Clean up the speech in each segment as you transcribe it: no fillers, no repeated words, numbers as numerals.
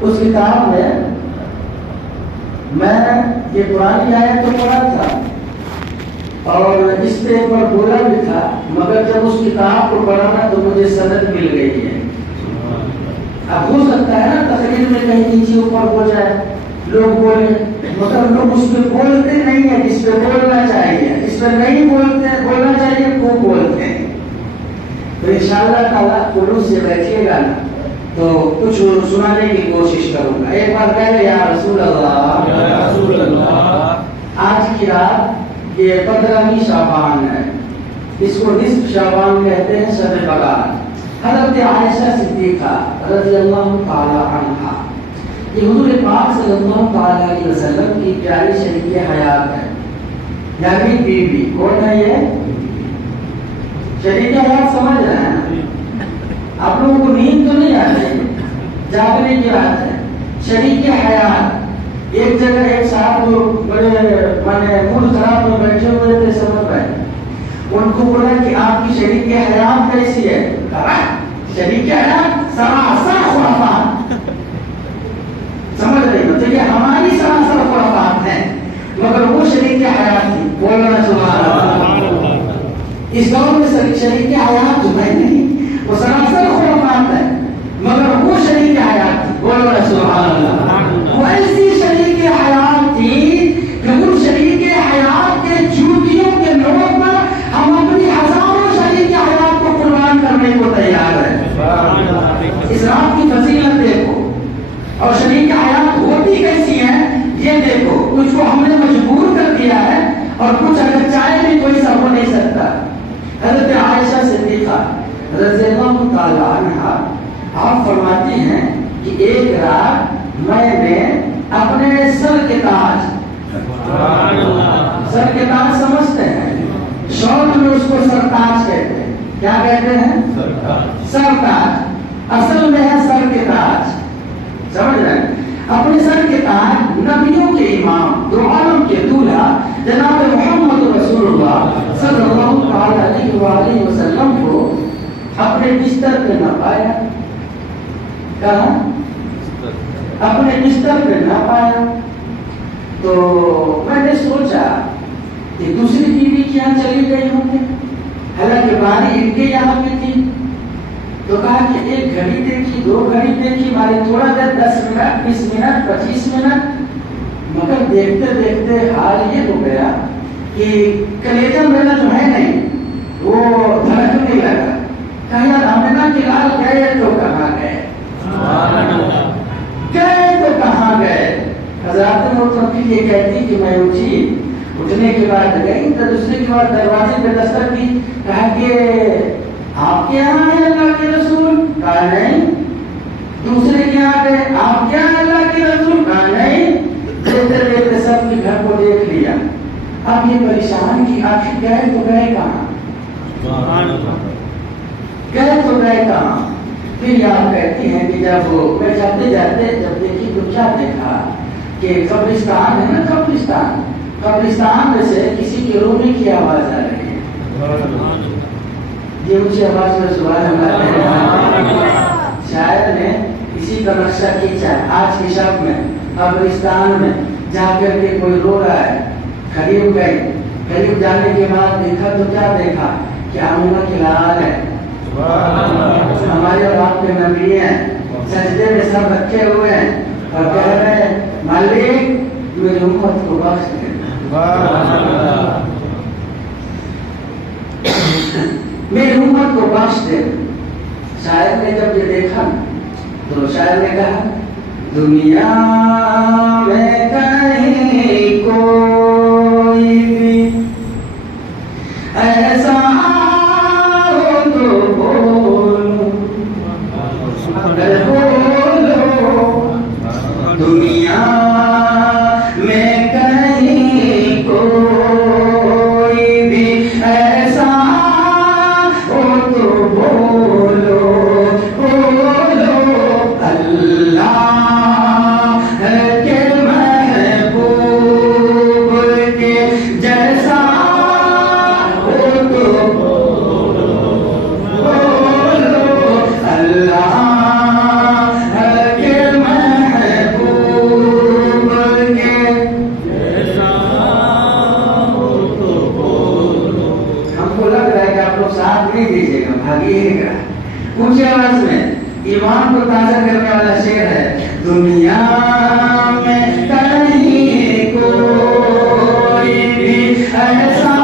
اس کتاب میں یہ پرانی آیت تو پڑھا تھا اور اس پہ ایک بار بولا بھی تھا، مگر جب اس کتاب کو پڑھا نا تو مجھے سند مل گئی ہے۔ اب ہو سکتا ہے نا تقریر میں کہیں نیچے اوپر ہو جائے، لوگ بولے، مگر لوگ اس پہ بولتے نہیں ہیں جس پہ بولنا چاہیے، جس پہ نہیں بولنا چاہیے وہ بولتے ہیں۔ تو انشاءاللہ تعالیٰ خلوص سے بیٹھیے گا نا تو کچھ سنانے کی کوشش کروں گا۔ ایک بار کہہ لے یا رسول اللہ، آج کی رات یہ 15ویں شعبان ہے، اس کو نصف شعبان کہتے ہیں، شب برات۔ حضرت عائشہ صدیقہ رضی اللہ تعالی عنہا، یہ حضور پاک صلی اللہ تعالی علیہ وسلم کی پیاری شریک حیات ہے، یعنی بیوی۔ کون ہے یہ؟ شریک حیات سمجھ رہے ہیں؟ آپ لوگوں کو نیند تو نہیں آتی، جاگنے کی بات ہے۔ شریک حیات ایک جگہ ایک صاحب بڑے موڈ خراب میں بیٹھے ہوئے تھے سفر پہ، ان کو بولا کہ آپ کی شریک حیات کیسی ہے؟ شریک حیات سراسر خرافات، سمجھ رہی ہو؟ تو یہ ہماری سراسر خرافات ہیں، مگر وہ شریک حیات تھی۔ بولنا سبحان اللہ۔ اس دور میں شریک حیات جو ہے نہیں، وہ سراسر خرافات ہے، مگر وہ شریک حیات تھی۔ بولنا سبحان اللہ۔ وہ ایسی شریک حیات تھی کہ ان شریک حیات کے جوتیوں کے نوٹ پر ہم اپنی ہزاروں شریک حیات کو قربان کرنے کو تیار ہیں۔ اس رات کی فضیلت دیکھو، اور شریک حیات ہوتی کیسی ہیں یہ دیکھو۔ کچھ کو ہم نے مجبور کر دیا ہے اور کچھ اگر چاہے بھی کوئی سب ہو نہیں سکتا۔ حضرت عائشہ صدیقہ رضی اللہ تعالی عنہا آپ فرماتی ہیں کہ ایک رات میں نے اپنے سر کے تاج، سر کے تاج سمجھتے ہیں، شوق میں اس کو سرتاج کہتے ہیں۔ کیا کہتے ہیں؟ سرتاج، اصل میں ہے سر کے تاج، سمجھ رہے ہیں؟ اپنے سر کے تاج نبیوں کے امام، دو عالم کے دولہا جناب محمد رسول اللہ صلی اللہ علیہ وآلہ وسلم کو اپنے بستر پہ نہ پایا۔ کہاں؟ اپنے بستر پہ نہ پایا۔ تو میں نے سوچا کہ دوسری بیوی کے یہاں چلی گئی ہوں گے، حالانکہ باری ان کے یہاں بھی تھی۔ تو کہا کہ ایک گھڑی دیکھی، دو گھڑی دیکھی، ماری تھوڑا دیر 10 منٹ 20 منٹ 25 منٹ، مگر دیکھتے دیکھتے حال یہ ہو گیا کہ کلیجہ میرا جو ہے نہیں وہ دھڑکنے لگا۔ کہا یار آمنہ کے لال گئے تو کہاں گئے، گئے تو کہاں گئے۔ حضرات محترم یہ کہتی کہ میں اٹھی، اٹھنے کے بعد گئی تو دوسرے کے بعد دروازے پہ دستک کی، کہا کہ آپ کے یہاں ہے اللہ کے رسول؟ کہا نہیں۔ دوسرے کے یہاں گئے، آپ کیا ہے اللہ کے رسول؟ کہا نہیں۔ دیکھتے دیکھتے سب کے گھر کو دیکھ لیا۔ اب یہ پریشان کی آخر گئے تو گئے کہاں، گئے تو گئے کہاں۔ پھر یاد کہتی ہیں کہ جب میں جاتے جاتے جب دیکھی تو کیا دیکھا کہ قبرستان ہے نا، قبرستان میں سے کسی کے رونے کی آواز آ رہی ہے۔ یہ اونچی آواز میں سبحان اللہ۔ شاعر نے اسی کا نقشہ کھینچا آج کی شب میں، قبرستان میں جا کر کے کوئی رو رہا ہے۔ قریب گئی، قریب جانے کے بعد دیکھا تو کیا دیکھا کہ آمنہ کے لال ہے، ہمارے باپ کے نبی ہیں، سجدے میں سب رکھے ہوئے ہیں اور کہہ رہے ہیں مالک میری امت کو بخش دے، میری امت کو بخش دے۔ شاعر نے جب یہ دیکھا تو شاعر نے کہا دنیا میں کہیں کوئی بھی ایسا ہو تو بولو، بولو دنیا میں کہیں کوئی بھی ایسا ہو تو بولو، بولو اللہ کے محبوب کے جیسا ہو تو بولو، بولو اللہ ایمان کو تازہ کرنے والا شعر ہے. دنیا میں کہیں کوئی بھی ایسا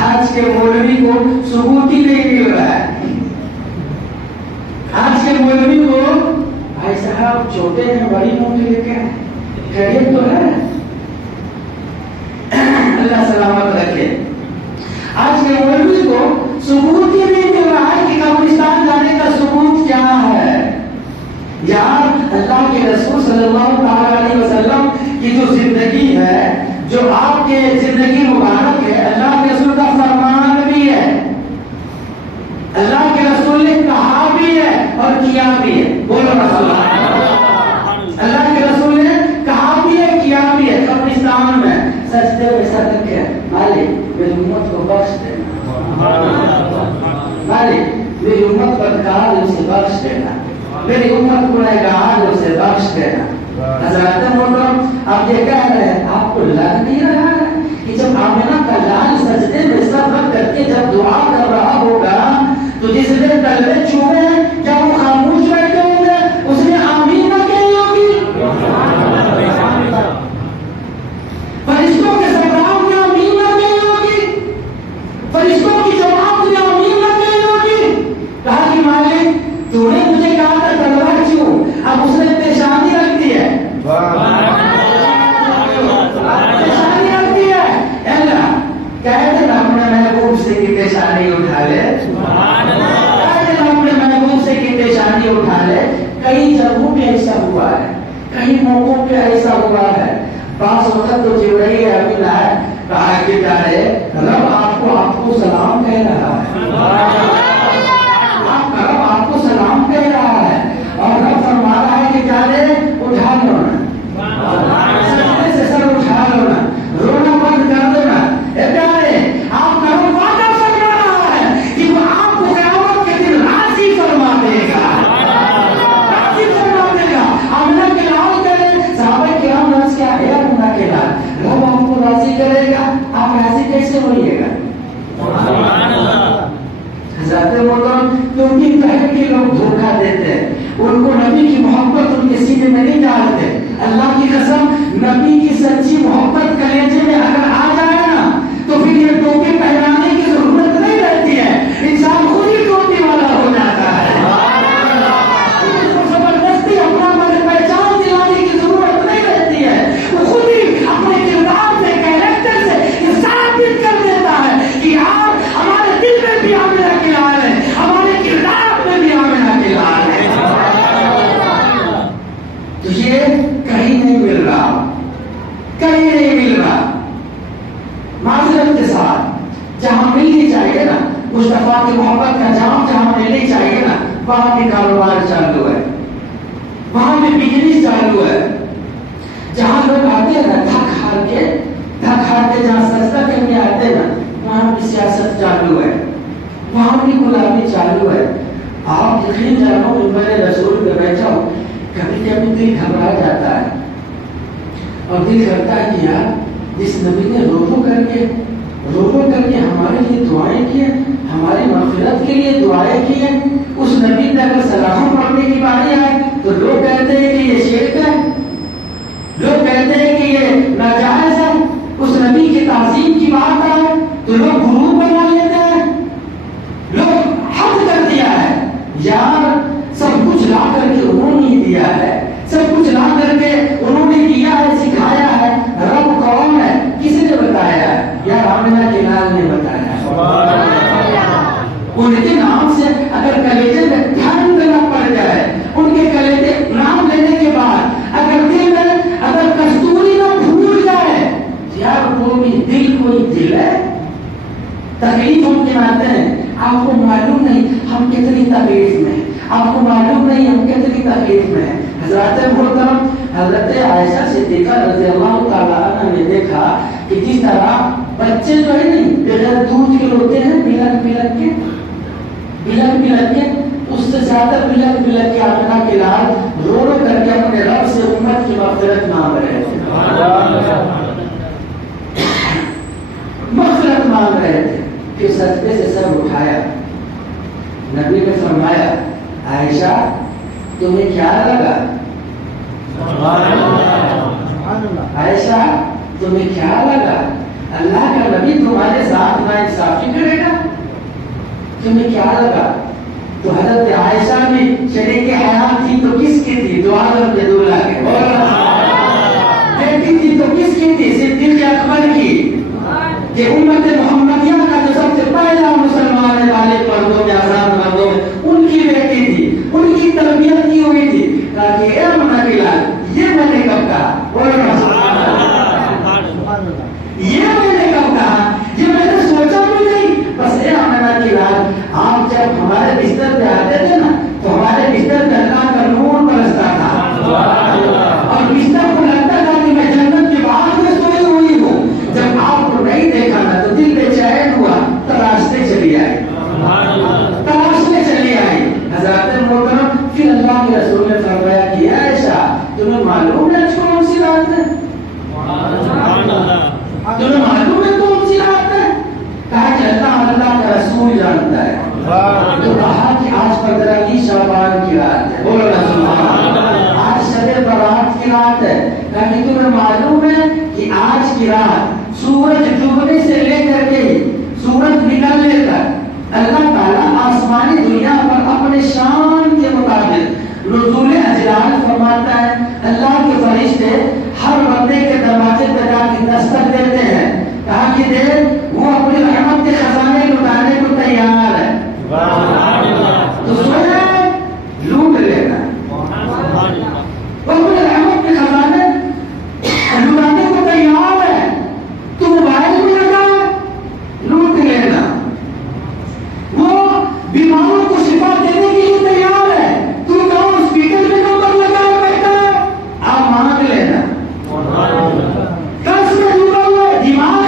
آج کے مولوی کو ثبوت ہی نہیں مل رہا ہے. آج کے مولوی کو بھائی صاحب چھوٹے ہیں بڑی نوٹ لے کے خیریت تو ہے, اللہ سلامت رکھے. آج کے مولوی کو ثبوت ہی نہیں مل رہا ہے کہ قبرستان جانے کا ثبوت کیا ہے. یار اللہ کے رسول صلی اللہ علیہ وسلم کی جو زندگی ہے, جو آپ کے زندگی مبارک ہے, اللہ کے رسول کا فرمان بھی ہے, اللہ کے رسول نے کہا بھی ہے اور کیا بھی ہے. بولو رسول اللہ کے رسول نے کہا بھی ہے کیا بھی ہے. قبرستان میں سجدے میں سر رکھ کے مالک میری امت کو بخش دینا, مالک میری امت کو بدکار سے بخش دینا, میری امت کو گناہگار سے بخش دینا. حضرات محترم آپ یہ کہہ رہے ہیں, آپ کو لگ نہیں رہا ہے کہ جب آمنہ کا لال سجدے میں سر رکھ کر کے جب دعا کر رہا ہوگا تو جس نے تلوے چھوڑے کیا وہ خاموش بیٹھے ہوں گے؟ اس نے آمین نہ کہی ہوگی. فرشتوں کے سربراہ نے آمین نہ کہی ہوگی, فرشتوں کی جماعت نے آمین نہ کہی ہوگی. کہا کہ مالک تو نے مجھے کہا تھا تلوار چھو, اب اس نے پیشانی رکھ دی ہے, پیشانی رکھ دی ہے. اللہ کہتے ہیں اپنے محبوب سے کی پیشانی اٹھا لے, کہتے ہیں اپنے محبوب سے کی پیشانی اٹھا لے. کئی جگہوں پہ ایسا ہوا ہے, کئی موقعوں پہ ایسا ہوا ہے. بعض وقت تو جبرائیل کیسے بولیے گا؟ حضرت محترم کیونکہ پہلے کے لوگ دھوکہ دیتے ہیں، ان کو نبی کی محبت ان کے سینے میں نہیں ڈالتے. اللہ کی قسم نبی کی سچی محبت کلیجے میں اگر آ جائے نا تو پھر یہ ٹوپی پہنانے کی ضرورت نہیں رہتی ہے، انسان خود ہی ٹوپی والا ہو جاتا ہے. زبردستی اپنا من پہچان دلانے کی ضرورت نہیں رہتی ہے، وہ خود ہی اپنے کردار سے کیریکٹر سے یہ ثابت کر دیتا ہے کہ آپ ہمارے دل میں بھی آمنہ کی لال ہے، ہمارے کردار میں بھی آمنہ کی لال ہے. تو یہ کہیں نہیں مل رہا، کہیں نہیں مل رہا. معذرت کے ساتھ جہاں ملنی چاہیے نا مصطفیٰ کی محبت کا جام جہاں ملنی چاہیے نا وہاں بھی کاروبار چالو ہے، وہاں بھی بزنس چالو ہے. جہاں لوگ آتے ہیں نا تھک ہار کے جہاں سجدہ کرنے آتے ہیں نا وہاں بھی سیاست چالو ہے، وہاں بھی غلامی چالو ہے. آپ یقین جانو منبر رسول پہ بیٹھا ہوں، کبھی کبھی دل گھبرا جاتا ہے اور دل کرتا ہے کہ یار جس نبی نے رو رو کر کے ہمارے لیے دعائیں کی ہیں، ہماری مغفرت کے لیے دعائیں کی ہیں، اس نبی نے اگر سلام پڑھنے کی باری آئے تو لوگ کہتے ہیں کہ یہ شرک ہے، لوگ کہتے ہیں کہ یہ ناجائز ہے. اس نبی کی تعظیم کی بات آئے تو لوگ گروپ بنا لیتے ہیں. لوگ حد کر دیا ہے یار، سب کچھ لا کر کے انہوں نے دیا ہے، سب کچھ لا کر کے انہوں نے کیا ہے، سکھایا ہے. رب کون ہے؟ کسی نے بتایا ہے؟ یا آمنہ کے لال نے بتایا ہے. ان کے نام سے اگر کلیجے میں ٹھنڈ نہ پڑ جائے، ان کے کلیجے نام لینے کے بعد اگر دل میں اگر کستوری نہ پھول جائے، یار وہ بھی دل کوئی دل ہے. تکلیف ہم کے آتے ہیں، آپ کو معلوم نہیں ہم کتنی تکلیف میں ہیں، آپ کو معلوم نہیں ہم کتنی تکلیف میں ہیں. حضرت محترم حضرت عائشہ صدیقہ رضی اللہ تعالیٰ عنہ نے دیکھا کہ جس طرح بچے جو ہے نہیں بغیر دودھ کے روتے ہیں بلک بلک کے اس سے زیادہ بلک کے آمنہ کے لال رو رو کر کے اپنے رب سے امت کی مغفرت مانگ رہے تھے، مغفرت مانگ رہے تھے. پھر سجدے سے سر اٹھایا، نبی نے فرمایا عائشہ تمہیں کیا لگا؟ عائشہ تمہیں کیا لگا اللہ کا نبی تمہارے ساتھ ناانصافی کرے گا؟ تمہیں کیا لگا؟ تو حضرت عائشہ بھی شریک حیات تھی تو کس کی تھی؟ دو عالم کے دولہ کے. بیٹی تھی تو کس کی تھی؟ صدیق اکبر کی، کہ امت محمدیہ کا جو سب سے پہلا مسلمان ہے والے پردوں میں آزاد مردوں میں ان کی بیٹی تھی، ان کی تربیت کی ہوئی تھی. کہا کہ اے آمنہ کی لال یہ میں نے کب کہا؟ یہ میں نے کب کہا؟ یہ میں نے سوچا بھی نہیں. بس اے آمنہ کی لال آپ جب ہمارے بستر پہ آتے تھے نا تو ہمارے بستر پہ اللہ کا نور برستا تھا اور بستر کو لگتا تھا کہ میں جنت کے باہر میں سوئی ہوئی ہوں. جب آپ کو نہیں دیکھا نا تو دل بے چین ہوا، تلاشتے چلی آئی. حضرت محترم پھر اللہ کے رسول نے فرمایا کہ عائشہ تمہیں معلوم ہے کون سی رات ہے؟ تمہیں معلوم ہے کون سی رات ہے؟ کہا کہ اللہ کا رسول جانتا ہے. تو کہا کہ آج 15 شعبان کی رات ہے، بولو نا سبحان اللہ، آج شب برات کی رات ہے. کہا کہ تمہیں معلوم ہے کہ آج کی رات سورج ڈوبنے سے لے کر کے سورج نکلنے تک اللہ تعالیٰ آسمانی دنیا پر اپنے شان کے مطابق نزول اجلال فرماتا ہے. اللہ کے فرشتے ہر بندے کے دروازے پہ جا کے دستک دیتے ہیں. کہا کہ دیکھ وہ اپنی رحمت کے خزانے لٹانے کو تیار ہے، تو سوچے لوٹ لینا. وہ اپنے رحمت کے خزانے لٹانے کو تیار ہے، تو موبائل بھی لگا لوٹ لینا. وہ بیماروں کو شفا دینے کے لیے تیار ہے، تو کہاں ہاسپٹل میں نمبر لگایا بیٹھا ہے، آپ مانگ لینا. قرض میں ڈوبا ہوا ہے، دماغ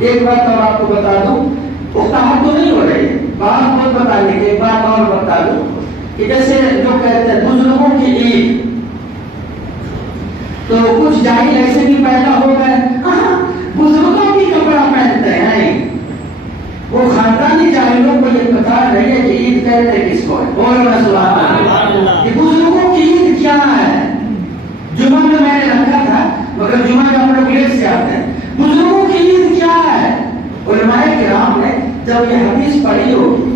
ایک بات اور آپ کو بتا دوں، اکتاہٹ تو نہیں ہو رہی ہے، بات بہت بتانے کی، ایک بات اور بتا دوں کہ جیسے جو کہتے ہیں بزرگوں کی عید، تو کچھ جاہل ایسے بھی پیدا ہو گئے بزرگوں کی کپڑا پہنتے ہیں، وہ خاندانی جاہلوں کو یہ پتا نہیں ہے کہ عید کہتے کس کو ہے، بولو نا سبحان اللہ، کہ بزرگوں کی عید کیا ہے۔ جمعہ میں نے رکھا تھا، مگر جمعہ میں ہم لوگ لیٹ سے آتے ہیں، بزرگوں کی عید کیا ہے؟ علماء کرام نے جب یہ حدیث پڑھی ہوگی،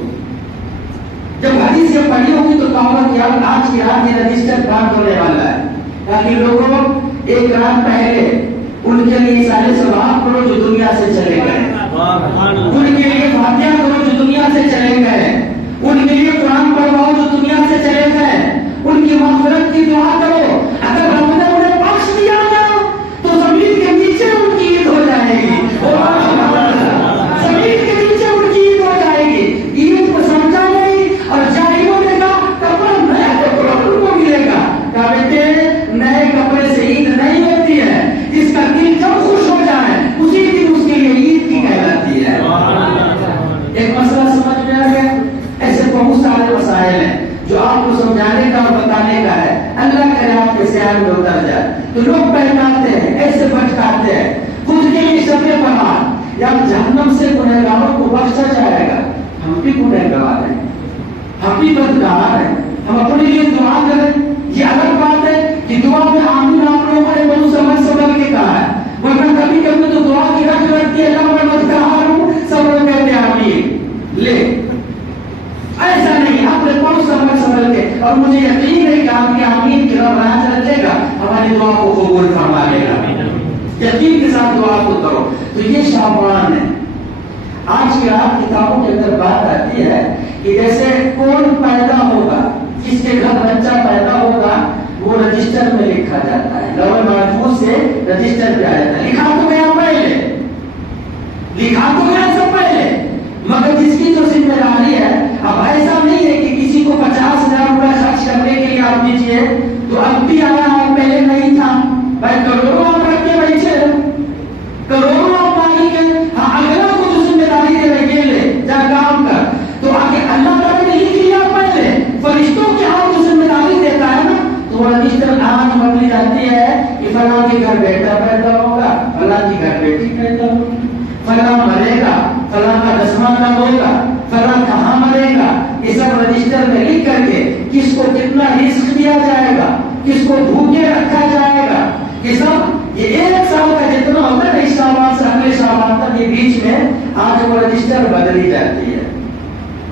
جب حدیث یہ پڑھی ہوگی تو کہا کہ آج کی رات یہ رجسٹر بند ہونے والا ہے، تاکہ لوگوں ایک رات پہلے ان کے لیے سارے ثواب کرو جو دنیا سے چلے گئے، ان کے لیے فاتحہ کرو جو دنیا سے چلے گئے، ان کے لیے قرآن پڑھواؤ جو دنیا سے چلے گئے، ان کی مغفرت کی دعا کرو۔ اگر ہم نے انہیں بخش دیا نا تو زمین کے نیچے ان کی عید ہو جائے گی، زمین کے نیچے ان کی عید ہو جائے گی۔ عید کو سمجھا نہیں اور جاہلوں نے کہا کپڑا نیا کپڑا ان کو ملے گا، کہا بیٹے نئے کپڑے سے عید نہیں ہوتی ہے، جس کا دل جب خوش ہو جائے اسی دن اس کے لیے عید کی کہلاتی ہے۔ ایک مسئلہ سمجھ میں آ گیا؟ ایسے بہت سارے مسائل ہیں جو آپ کو سمجھانے کا اور بتانے کا ہے، اللہ کرے آپ کے سیان میں اتر جائے۔ تو لوگ پہناتے ہیں، ایسے بھٹکاتے ہیں، خود کے لیے شب بہار، یا جہنم سے گنہگاروں کو بخشا جائے گا۔ ہم بھی گنہگار ہیں، ہم بھی بدکار ہیں، ہم اپنے لیے دعا کریں۔ یہ الگ بات ہے کہ دعا میں آمین آپ لوگوں نے بہت سمجھ کے کہا ہے، ورنہ کبھی کبھی تو دعا کی رکھ رکھتی ہے اللہ میں بدکار ہوں، سب لوگ کہتے ہیں آمین، لے ایسا نہیں، آپ نے بہت سمجھ کے، اور مجھے یقین ہے کہ آپ کی آمین کی رب راز رکھے گا، ہماری دعا کو قبول فرما لے گا۔ یقین کے ساتھ دعا کو کرو۔ تو یہ شعبان ہے۔ آج کی رات کتابوں کے اندر بات آتی ہے کہ جیسے کون پیدا ہوگا، جس کے گھر بچہ پیدا ہوگا وہ رجسٹر میں لکھا جاتا ہے، لوح محفوظ سے رجسٹر پہ آ جاتا ہے۔ لکھا تو گیا پہلے، لکھا تو گیا سب پہلے، مگر جس کی جو ذمہ داری ہے، اب ایسا نہیں ہے کہ کسی کو 50,000 روپے خرچ کرنے کے لیے آپ دیجیے تو اب بھی آیا اور پہلے نہیں تھا، بھائی کروڑوں آپ رکھ کے بیٹھے، کروڑوں آپ مالک ہیں، ہاں اگلا کو جو ذمہ داری دے رہے یہ لے جا کام کر، تو آگے اللہ تعالیٰ نے لکھ لیا پہلے، فرشتوں کے ہاتھ جو ذمہ داری دیتا ہے نا، تو وہ رجسٹر آج بدلی جاتی ہے کہ فلاں کے گھر بیٹا پیدا ہوگا، فلاں کے گھر بیٹی پیدا ہوگی، فلاں مرے گا، فلاں کا دسواں کب ہوگا، فلاں کہاں مرے گا، یہ سب رجسٹر میں لکھ کر کے کس کو کتنا رزق دیا جائے گا، کس کو بھوکے رکھا جائے گا، یہ سب یہ ایک سال کا جتنا ہوتا ہے اس شعبان سے اگلے شعبان تک یہ بیچ میں آج وہ رجسٹر بدلی جاتی ہے،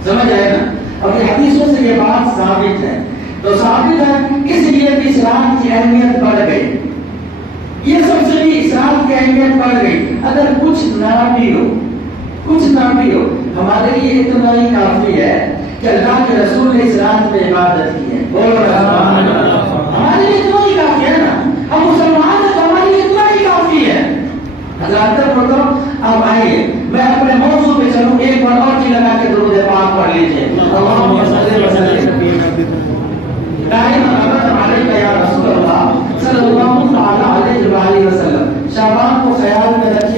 سمجھ آئے نا؟ اور یہ حدیثوں سے یہ بات ثابت ہے، تو ثابت ہے اس لیے بھی اسلام کی اہمیت بڑھ گئی، یہ سب سے بھی اسلام کی اہمیت بڑھ گئی۔ اگر کچھ نہ بھی ہو، کچھ نہ بھی ہو، ہمارے لیے اتنا ہی کافی ہے کہ اللہ کے رسول نے اس رات میں عبادت کی ہے، بولو ہمارے لیے اتنا ہی کافی ہے نا، ہم مسلمان ہیں تو ہمارے لیے اتنا ہی کافی ہے۔ حضرات محترم اب آئیے میں اپنے موضوع پہ چلوں، ایک بار اور کی لگا کے درود پاک پڑھ لیجیے، اللہم صلی وسلم دائما ابدا علیک یا رسول اللہ صلی اللہ علیہ وسلم۔ شعبان کو خیال میں رکھیں۔